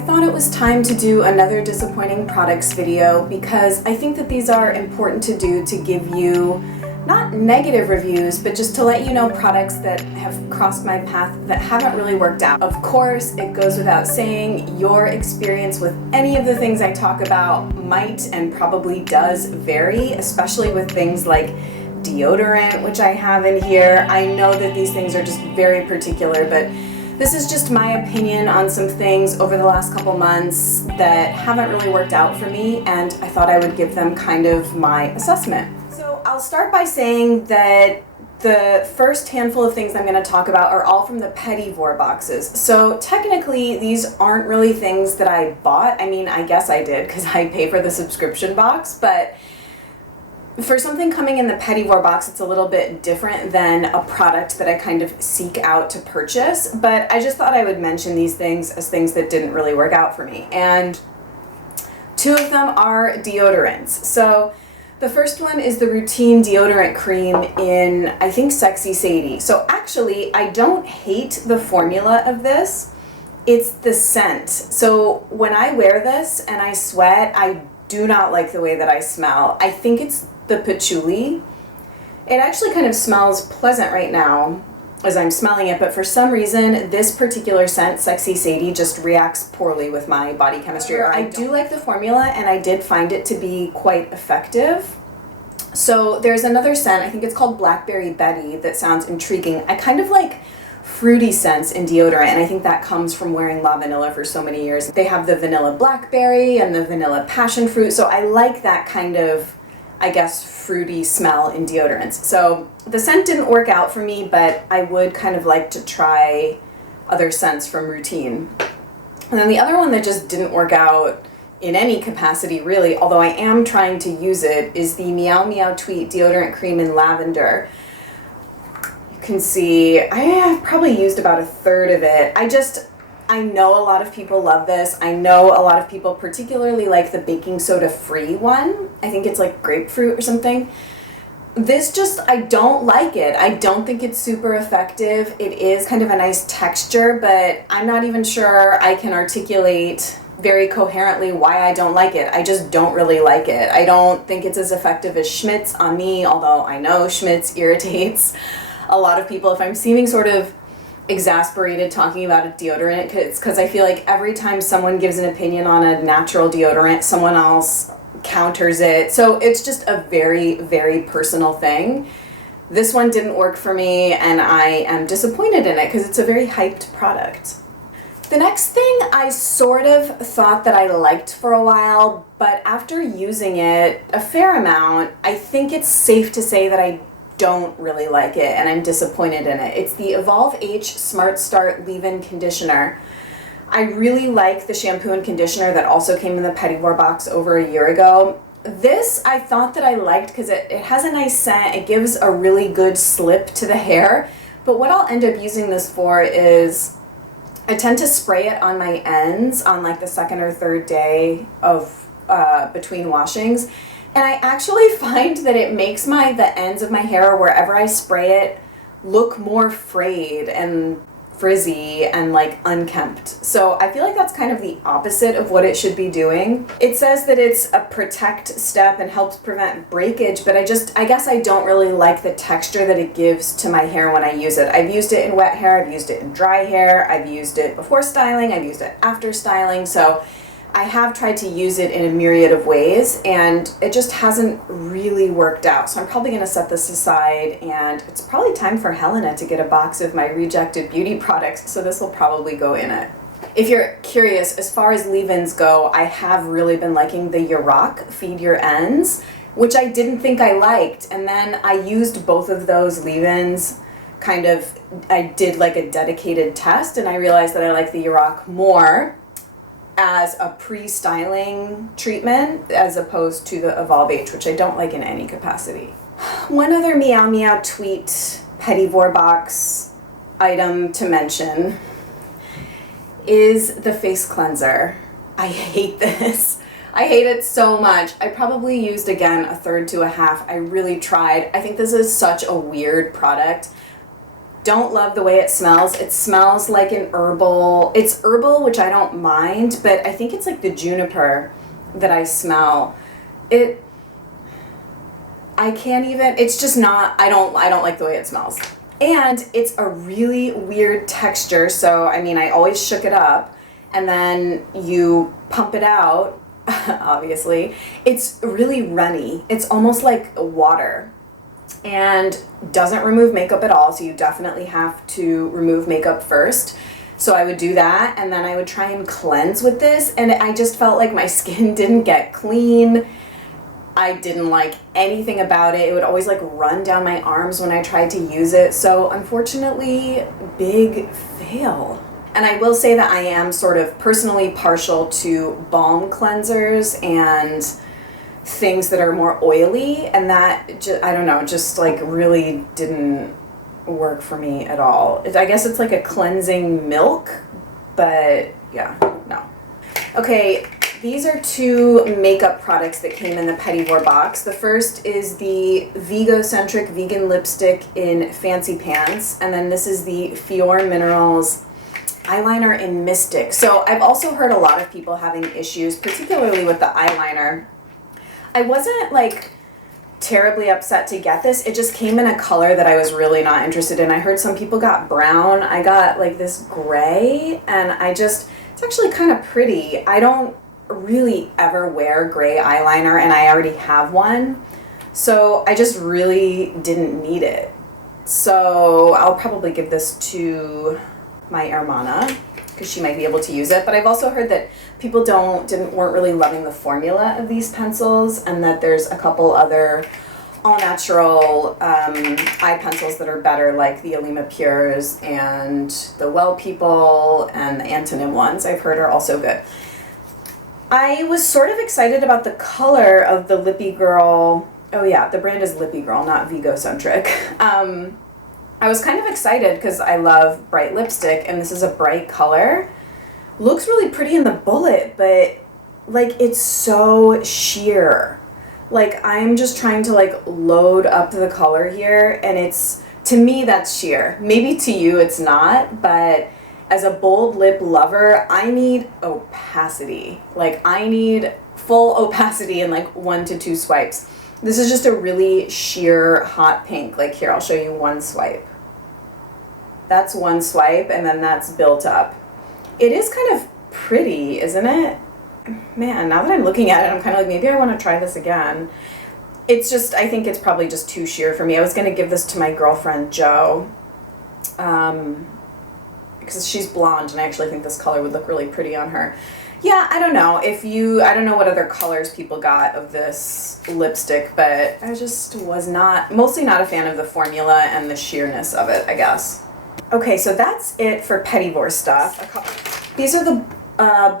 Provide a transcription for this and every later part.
thought it was time to do another disappointing products video because I think that these are important to do to give you not negative reviews, but just to let you know products that have crossed my path that haven't really worked out. Of course, it goes without saying, your experience with any of the things I talk about might and probably does vary, especially with things like deodorant, which I have in here. I know that these things are just very particular, but this is just my opinion on some things over the last couple months that haven't really worked out for me, and I thought I would give them kind of my assessment. So I'll start by saying that the first handful of things I'm going to talk about are all from the Petit Vour boxes. So technically these aren't really things that I bought. I mean, I guess I did because I pay for the subscription box, but for something coming in the Petit Vour box, it's a little bit different than a product that I kind of seek out to purchase, but I just thought I would mention these things as things that didn't really work out for me. And two of them are deodorants. So the first one is the routine deodorant cream in, I think, Sexy Sadie. So actually, I don't hate the formula of this. It's the scent. So when I wear this and I sweat, I do not like the way that I smell. I think it's the patchouli. It actually kind of smells pleasant right now as I'm smelling it, but for some reason this particular scent, Sexy Sadie, just reacts poorly with my body chemistry. I do like the formula and I did find it to be quite effective. So there's another scent, I think it's called Blackberry Betty, that sounds intriguing. I kind of like fruity scents in deodorant, and I think that comes from wearing Lavender for so many years. They have the vanilla blackberry and the vanilla passion fruit, so I like that kind of, I guess, fruity smell in deodorants. So the scent didn't work out for me, but I would kind of like to try other scents from routine. And then the other one that just didn't work out in any capacity really, although I am trying to use it, is the Meow Tweet deodorant cream in lavender. You can see I have probably used about a third of it. I know a lot of people love this. I know a lot of people particularly like the baking soda free one. I think it's like grapefruit or something. This just, I don't like it. I don't think it's super effective. It is kind of a nice texture, but I'm not even sure I can articulate very coherently why I don't like it. I just don't really like it. I don't think it's as effective as Schmidt's on me, although I know Schmidt's irritates a lot of people. If I'm seeming sort of exasperated talking about a deodorant, it's because I feel like every time someone gives an opinion on a natural deodorant, someone else counters it. So it's just a very, very personal thing. This one didn't work for me, and I am disappointed in it because it's a very hyped product. The next thing I sort of thought that I liked for a while, but after using it a fair amount, I think it's safe to say that I don't really like it and I'm disappointed in it. It's the Evolve H Smart Start Leave-In Conditioner. I really like the shampoo and conditioner that also came in the Petit Vour box over a year ago. This I thought that I liked because it has a nice scent. It gives a really good slip to the hair, but what I'll end up using this for is I tend to spray it on my ends on like the second or third day of between washings, and I actually find that it makes the ends of my hair wherever I spray it look more frayed and frizzy and like unkempt. So I feel like that's kind of the opposite of what it should be doing. It says that it's a protect step and helps prevent breakage, but I guess I don't really like the texture that it gives to my hair when I use it. I've used it in wet hair, I've used it in dry hair, I've used it before styling, I've used it after styling, so I have tried to use it in a myriad of ways, and it just hasn't really worked out. So I'm probably going to set this aside, and it's probably time for Helena to get a box of my rejected beauty products, so this will probably go in it. If you're curious, as far as leave-ins go, I have really been liking the Yurok Feed Your Ends, which I didn't think I liked, and then I used both of those leave-ins I did like a dedicated test, and I realized that I like the Yurok more as a pre-styling treatment as opposed to the Evolve H, which I don't like in any capacity. One other Meow Tweet Petit Four Box item to mention is the face cleanser. I hate this. I hate it so much. I probably used, again, a third to a half. I really tried. I think this is such a weird product. Don't love the way it smells. It smells like an herbal, it's herbal, which I don't mind, but I think it's like the juniper that I smell. I can't even, it's just not, I don't like the way it smells. And it's a really weird texture, so I mean, I always shook it up, and then you pump it out, obviously. It's really runny. It's almost like water, and doesn't remove makeup at all, so you definitely have to remove makeup first. So I would do that, and then I would try and cleanse with this, and I just felt like my skin didn't get clean. I didn't like anything about it. It would always like run down my arms when I tried to use it. So unfortunately, big fail. And I will say that I am sort of personally partial to balm cleansers and things that are more oily, and that, I don't know, just like really didn't work for me at all. I guess it's like a cleansing milk, but yeah, no. Okay, these are two makeup products that came in the Petit Vour box. The first is the Vegan-centric vegan lipstick in Fancy Pants, and then this is the Fior Minerals eyeliner in Mystic. So I've also heard a lot of people having issues, particularly with the eyeliner. I wasn't like terribly upset to get this. It just came in a color that I was really not interested in. I heard some people got brown. I got like this gray, and it's actually kind of pretty. I don't really ever wear gray eyeliner, and I already have one, so I just really didn't need it. So I'll probably give this to my hermana because she might be able to use it. But I've also heard that people weren't really loving the formula of these pencils, and that there's a couple other all-natural eye pencils that are better, like the Alima Pures and the Well People, and the Antonym ones I've heard are also good. I was sort of excited about the color of the Lippy Girl. Oh yeah, the brand is Lippy Girl, not Vigo-centric. I was kind of excited because I love bright lipstick, and this is a bright color. Looks really pretty in the bullet, but like it's so sheer. Like I'm just trying to like load up the color here, and to me that's sheer. Maybe to you it's not, but as a bold lip lover, I need opacity. Like I need full opacity in like 1 to 2 swipes. This is just a really sheer hot pink. Like here, I'll show you one swipe. That's one swipe, and then that's built up. It is kind of pretty, isn't it? Man, now that I'm looking at it, I'm kind of like, maybe I want to try this again. It's just, I think it's probably just too sheer for me. I was going to give this to my girlfriend, Jo, because she's blonde, and I actually think this color would look really pretty on her. Yeah, I don't know. I don't know what other colors people got of this lipstick, but I just was mostly not a fan of the formula and the sheerness of it, I guess. Okay, so that's it for Petit Vour stuff. These are the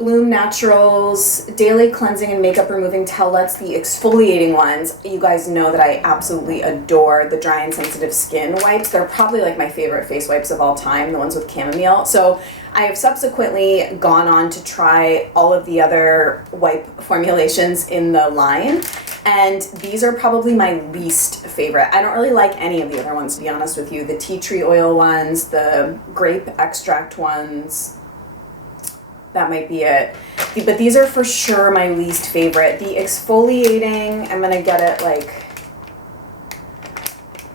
Bloom Naturals Daily Cleansing and Makeup Removing Towelettes, the exfoliating ones. You guys know that I absolutely adore the dry and sensitive skin wipes. They're probably like my favorite face wipes of all time, the ones with chamomile. So I have subsequently gone on to try all of the other wipe formulations in the line, and these are probably my least favorite. I don't really like any of the other ones, to be honest with you. The tea tree oil ones, the grape extract ones, that might be it. But these are for sure my least favorite. The exfoliating, I'm gonna get it like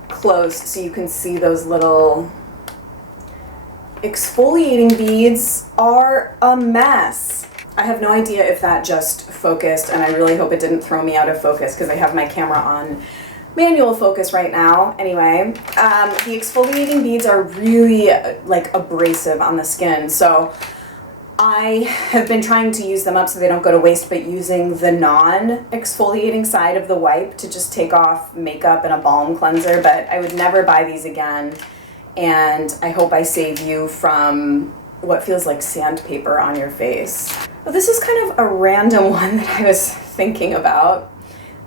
close so you can see those little exfoliating beads are a mess. I have no idea if that just focused, and I really hope it didn't throw me out of focus because I have my camera on manual focus right now. Anyway, the exfoliating beads are really like abrasive on the skin, so I have been trying to use them up so they don't go to waste, but using the non-exfoliating side of the wipe to just take off makeup and a balm cleanser, but I would never buy these again, and I hope I save you from what feels like sandpaper on your face. Well, this is kind of a random one that I was thinking about.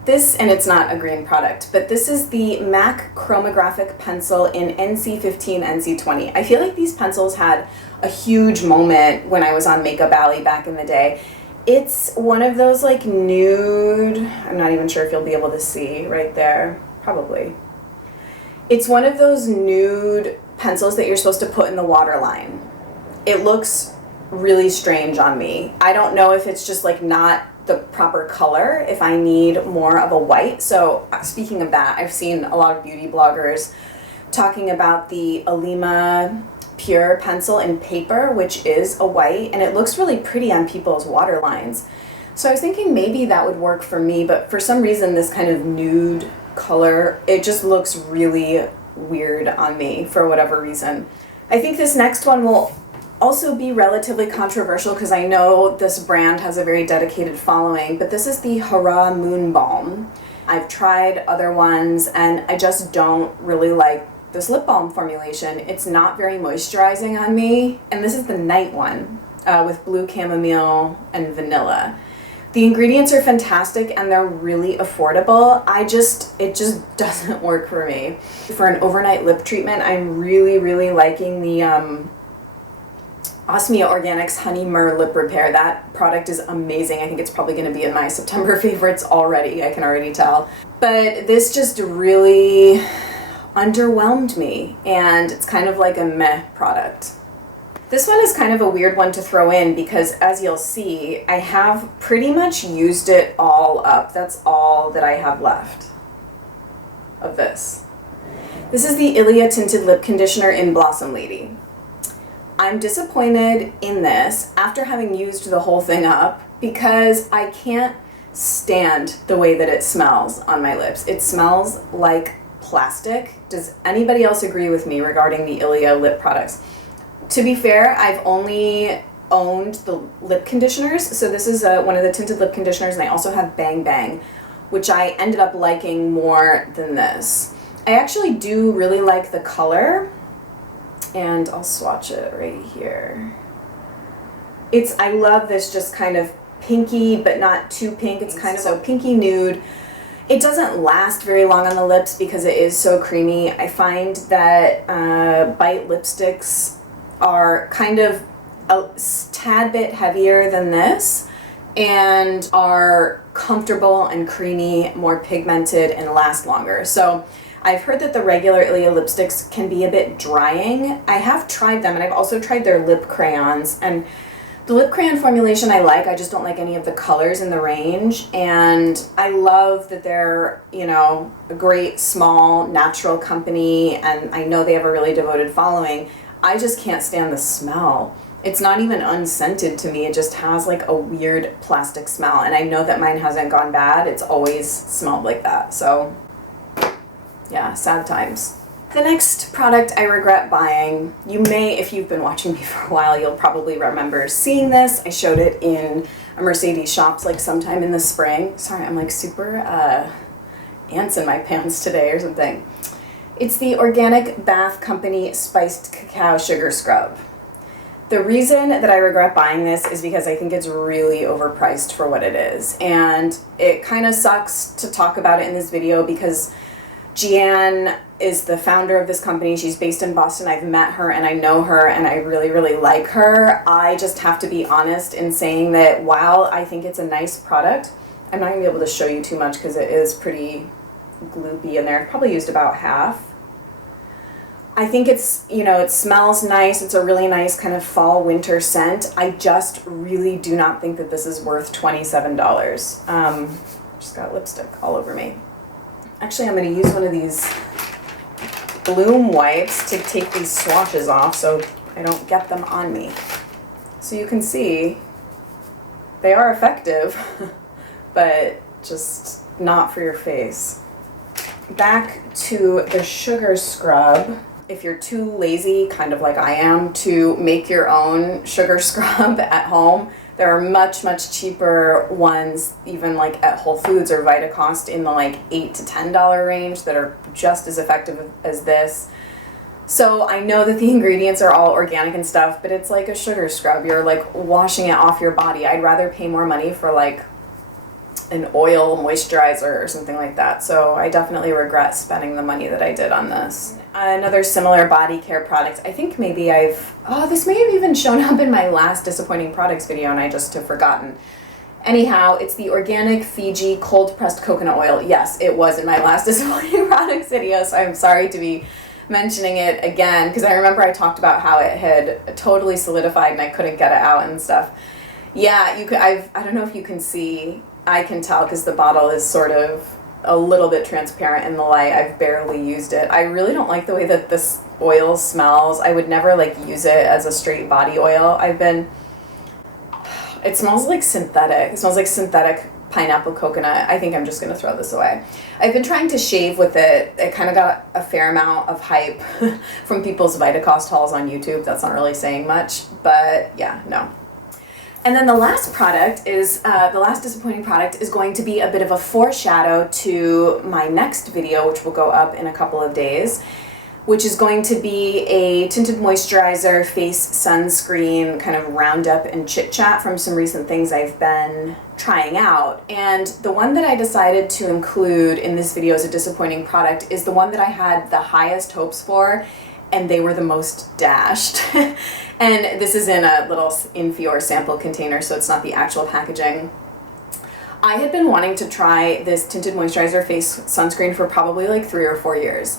This, and it's not a green product, but this is the MAC Chromographic Pencil in NC15, NC20. I feel like these pencils had a huge moment when I was on Makeup Alley back in the day. It's one of those like nude, I'm not even sure if you'll be able to see right there, probably. It's one of those nude pencils that you're supposed to put in the waterline. It looks really strange on me. I don't know if it's just like not the proper color, if I need more of a white. So speaking of that, I've seen a lot of beauty bloggers talking about the Alima Pure pencil in paper, which is a white, and it looks really pretty on people's waterlines. So I was thinking maybe that would work for me, but for some reason this kind of nude color, it just looks really weird on me for whatever reason. I think this next one will also be relatively controversial because I know this brand has a very dedicated following, but this is the Hara Moon Balm. I've tried other ones and I just don't really like this lip balm formulation. It's not very moisturizing on me, and this is the night one with blue chamomile and vanilla. The ingredients are fantastic and they're really affordable. It just doesn't work for me. For an overnight lip treatment, I'm really liking the Osmia Organics Honey Myrrh Lip Repair. That product is amazing. I think it's probably going to be in my September favorites already. I can already tell. But this just really underwhelmed me, and it's kind of like a meh product. This one is kind of a weird one to throw in because, as you'll see, I have pretty much used it all up. That's all that I have left of this. This is the Ilia Tinted Lip Conditioner in Blossom Lady. I'm disappointed in this after having used the whole thing up because I can't stand the way that it smells on my lips. It smells like plastic. Does anybody else agree with me regarding the Ilia lip products? To be fair, I've only owned the lip conditioners. So this is one of the tinted lip conditioners, and I also have Bang Bang, which I ended up liking more than this. I actually do really like the color, and I'll swatch it right here. I love this just kind of pinky, but not too pink. It's kind of so pinky nude. It doesn't last very long on the lips because it is so creamy. I find that Bite lipsticks are kind of a tad bit heavier than this and are comfortable and creamy, more pigmented, and last longer. So I've heard that the regular Ilia lipsticks can be a bit drying. I have tried them, and I've also tried their lip crayons, and the lip crayon formulation I like. I just don't like any of the colors in the range, and I love that they're, you know, a great small natural company, and I know they have a really devoted following. I just can't stand the smell. It's not even unscented to me. It just has like a weird plastic smell, and I know that mine hasn't gone bad. It's always smelled like that. So yeah, sad times. The next product I regret buying, you may, if you've been watching me for a while, you'll probably remember seeing this. I showed it in a Mercedes shops like sometime in the spring. Sorry, I'm like super ants in my pants today or something. It's the Organic Bath Company Spiced Cacao Sugar Scrub. The reason that I regret buying this is because I think it's really overpriced for what it is. And it kind of sucks to talk about it in this video because Jeanne is the founder of this company. She's based in Boston. I've met her and I know her and I really like her. I just have to be honest in saying that while I think it's a nice product, I'm not going to be able to show you too much because it is pretty gloopy in there. I've probably used about half. I think it's, you know, it smells nice. It's a really nice kind of fall winter scent. I just really do not think that this is worth $27. Just got lipstick all over me. Actually, I'm going to use one of these Bloom wipes to take these swatches off so I don't get them on me. So you can see they are effective, but just not for your face. Back to the sugar scrub. If you're too lazy, kind of like I am, to make your own sugar scrub at home, there are much cheaper ones, even like at Whole Foods or Vitacost, in the like $8 to $10 range that are just as effective as this. So I know that the ingredients are all organic and stuff, but it's like a sugar scrub. You're like washing it off your body. I'd rather pay more money for like an oil moisturizer or something like that. So I definitely regret spending the money that I did on this. Another similar body care product. I think maybe this may have even shown up in my last disappointing products video and I just have forgotten. Anyhow, it's the Organic Fiji Cold Pressed Coconut Oil. Yes, it was in my last disappointing products video, so I'm sorry to be mentioning it again because I remember I talked about how it had totally solidified and I couldn't get it out and stuff. Yeah, you could. I don't know if you can see. I can tell because the bottle is sort of a little bit transparent in the light. I've barely used it. I really don't like the way that this oil smells. I would never like use it as a straight body oil. It smells like synthetic. It smells like synthetic pineapple coconut. I think I'm just going to throw this away. I've been trying to shave with it. It kind of got a fair amount of hype from people's Vitacost hauls on YouTube. That's not really saying much, but yeah, no. And then the last product is, the last disappointing product is going to be a bit of a foreshadow to my next video, which will go up in a couple of days, which is going to be a Tinted Moisturizer face sunscreen kind of roundup and chit chat from some recent things I've been trying out. And the one that I decided to include in this video as a disappointing product is the one that I had the highest hopes for, and they were the most dashed. And this is in a little Infior sample container, so it's not the actual packaging. I had been wanting to try this Tinted Moisturizer face sunscreen for probably like 3 or 4 years.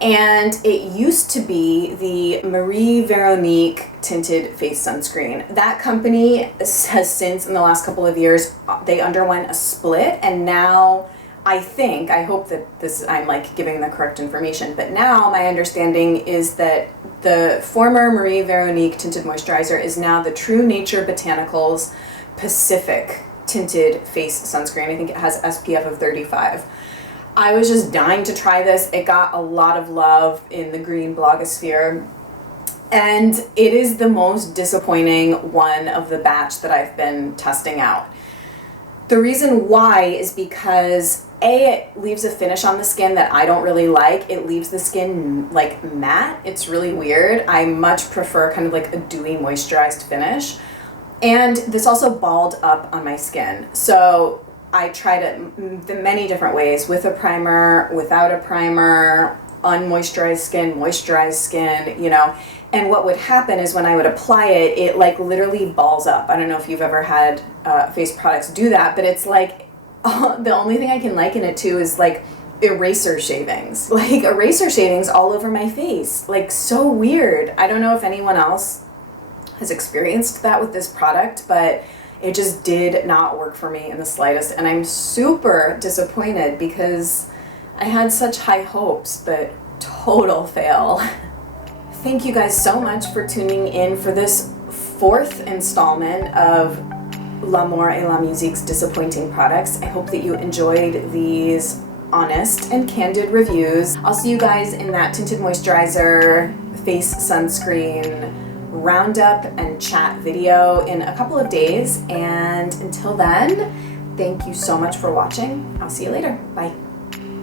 And it used to be the Marie Veronique tinted face sunscreen. That company has since, in the last couple of years, they underwent a split, and now I hope that I'm like giving the correct information, but now my understanding is that the former Marie Veronique tinted moisturizer is now the True Nature Botanicals Pacific tinted face sunscreen. I think it has SPF of 35. I was just dying to try this. It got a lot of love in the green blogosphere, and it is the most disappointing one of the batch that I've been testing out. The reason why is because it leaves a finish on the skin that I don't really like. It leaves the skin like matte. It's really weird. I much prefer kind of like a dewy moisturized finish. And this also balled up on my skin. So I tried it many different ways, with a primer, without a primer, unmoisturized skin, moisturized skin, you know. And what would happen is when I would apply it, it like literally balls up. I don't know if you've ever had face products do that, but it's like, the only thing I can liken it to is like eraser shavings. Like eraser shavings all over my face. Like so weird. I don't know if anyone else has experienced that with this product, but it just did not work for me in the slightest. And I'm super disappointed because I had such high hopes, but total fail. Thank you guys so much for tuning in for this 4th installment of L'Amour et la Musique's disappointing products. I hope that you enjoyed these honest and candid reviews. I'll see you guys in that Tinted Moisturizer face sunscreen roundup and chat video in a couple of days. And until then, thank you so much for watching. I'll see you later. Bye.